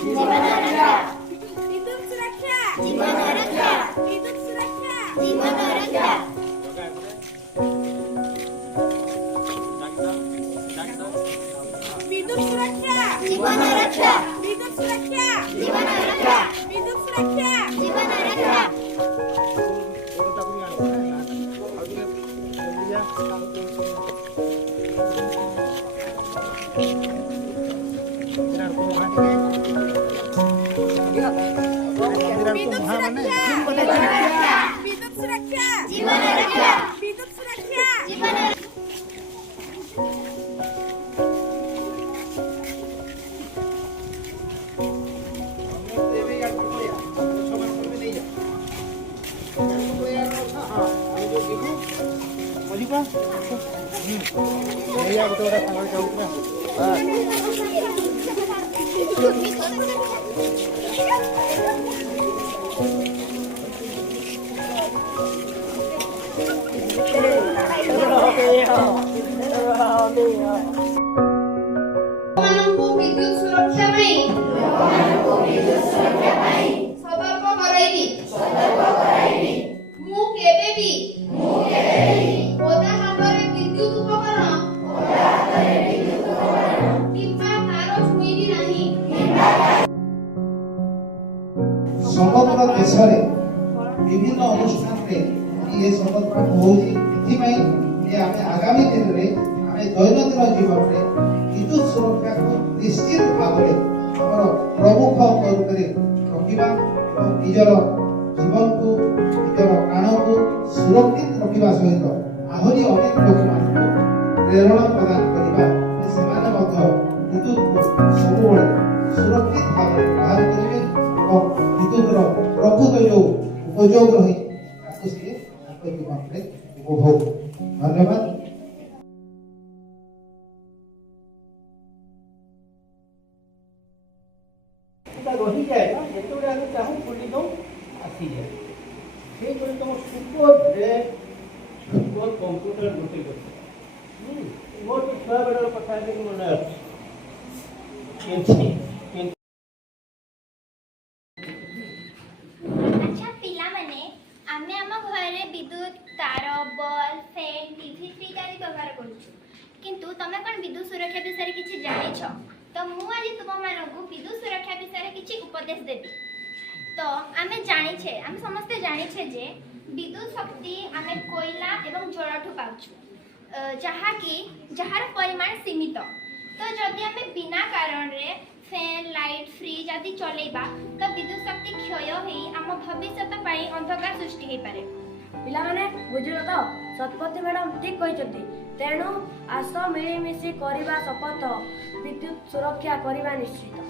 जीवन रक्षा विद्युत सुरक्षा जीवन रक्षा विद्युत सुरक्षा जीवन रक्षा विद्युत सुरक्षा जीवन रक्षा विद्युत सुरक्षा जीवन रक्षा विद्युत सुरक्षा जीवन रक्षा विद्युत सुरक्षा विद्युत सुरक्षा जीवन रक्षा विद्युत सुरक्षा जीवन ମାନଙ୍କୁ ବିଦ୍ୟୁତ ସୁରକ୍ଷା ପାଇଁ ସତର୍କ କରାଇବି। ମୁଁ କେବେ ବି ଓଦା ହାତରେ ବିଦ୍ୟୁତ ଉପକରଣ କିମ୍ବା ତାର ଛୁଇଁବି ନାହିଁ। ସମଗ୍ର ଦେଶରେ ବିଭିନ୍ନ ଅନୁଷ୍ଠାନରେ ଏ ସତର୍କ ହେଉଛି। ଏଥିପାଇଁ ଯେ ଆମେ ଆଗାମୀ ଦିନରେ ଆମେ ଦୈନନ୍ଦିନ ଜୀବନରେ ବିଦ୍ୟୁତ ସୁରକ୍ଷାକୁ ନିଶ୍ଚିତ ଭାବରେ ଆମର ପ୍ରମୁଖ ରୂପରେ ରଖିବା ଏବଂ ନିଜର ଜୀବନକୁ ନିଜର ପ୍ରାଣକୁ ସୁରକ୍ଷିତ ରଖିବା ସହିତ ଆହୁରି ଅନେକ ଲୋକମାନଙ୍କୁ ପ୍ରେରଣା ପ୍ରଦାନ କରିବା ଯେ ସେମାନେ ମଧ୍ୟ ବିଦ୍ୟୁତକୁ ସବୁବେଳେ ସୁରକ୍ଷିତ ଭାବରେ ବ୍ୟବହାର କରିବେ ଏବଂ ବିଦ୍ୟୁତର ପ୍ରକୃତ ଯେଉଁ ଉପଯୋଗ ରହିଛି ତାକୁ ସିଏ ତାଙ୍କ ଜୀବନରେ ଉପଭୋଗ। ଧନ୍ୟବାଦ। रहीजाए जो आम चाहूँ खोली दो आसी जाए से तुम सुपर ब्रेक सुपर कंप्यूटर गोटे मोर तो छुआ बेड़ कथा मन अच्छा पिला माने आमे आम घरे विद्युत तार बल्ब फैन टीवी इत्यादि व्यवहार करूछु किंतु तमे कोन विद्युत सुरक्षा विषय किछि जानिछ तो मु आज तुम मानकु विद्युत सुरक्षा विषय किछि उपदेश देबी। तो आमे जानिछे आमे समस्त जानिछे जे विद्युत शक्ति आमे कोयला एवं जलठु पाउछु जहा कि जहार परिमाण सीमित। तो जदि आमे बिना कारण रे फैन लाइट फ्रिज आदि चलेबा तो विद्युत शक्ति क्षय होई आम भविष्यत पाई अंधकार सृष्टि हे पारे। पिला माने बुझिलो तो सतपति मैडम ठीक कहिसथि तेणु आस मिलीमिशि करिबा शपथ विद्युत सुरक्षा करिबा निश्चित।